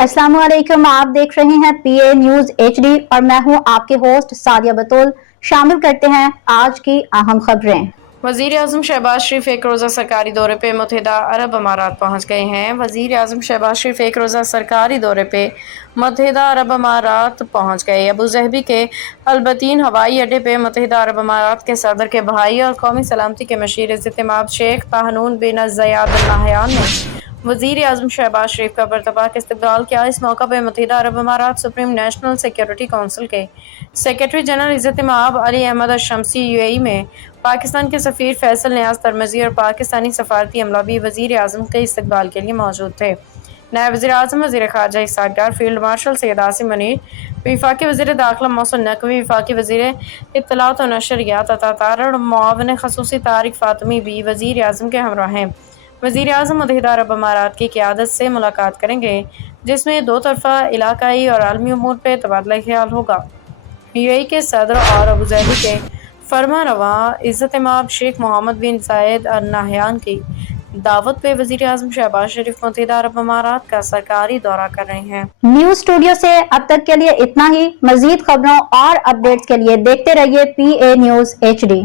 अस्सलाम वालेकुम, आप देख रहे हैं पीए न्यूज एचडी और मैं हूं आपके होस्ट सादिया बतूल। शामिल करते हैं आज की अहम खबरें। वज़ीर आज़म शहबाज शरीफ एक रोज़ा सरकारी दौरे पे मुत्तहिदा अरब अमारात पहुँच गए हैं। वज़ीर आज़म शहबाज शरीफ एक रोज़ा सरकारी दौरे पे मुत्तहिदा अरब अमारात पहुँच गए। अबू ज़हबी के अलबतीन हवाई अड्डे पे मुत्तहिदा अरब अमारात के सदर के भाई और कौमी सलामती के मशीर इज़्ज़त-ए-माब शेख ताहनून बिन ज़याद अल नहयान ने वज़ीर आज़म शहबाज शरीफ का बरतबाक इस्तकबाल किया। इस मौका पर मुत्तहिदा अरब अमारात सुप्रीम नेशनल सिक्योरिटी काउंसिल के सेक्रेटरी जनरल इज़्ज़त-ए-माब अली अहमद अश-शम्सी यूएई में पाकिस्तान के सफ़ीर फैसल नियाज़ तरमज़ी और पाकिस्तानी सफारती अमला भी वज़ीर आज़म के इस्तकबाल के लिए मौजूद थे। नायब वज़ीर आज़म वज़ीर ख़ारजा इसहाक़ डार, फील्ड मार्शल सैयद आसिम मुनीर, वफ़ाक़ी वज़ीर दाखिला मोहसिन नकवी, वफ़ाक़ी वज़ीर इत्तलात व नशरियात अता तारड़ और मुआविन ख़ुसूसी तारिक फ़ातिमी भी वज़ीर आज़म के हमराह हैं। वज़ीर आज़म मुत्तहिदा अरब अमारात की क़यादत से मुलाकात करेंगे, जिसमें दो तरफ़ा, इलाक़ाई और आलमी उमूर पर तबादला ख़्याल होगा। यूएई के सदर और अबू ज़हबी के फरमानरवा इज़्ज़त-ए-माब शेख मोहम्मद बिन ज़ायद अल नहयान की दावत पे वज़ीर आज़म शहबाज शरीफ मुत्तहिदा अरब अमारात का सरकारी दौरा कर रहे हैं। न्यूज स्टूडियो से अब तक के लिए इतना ही। मज़ीद खबरों और अपडेट्स के लिए देखते रहिए पीए न्यूज एचडी।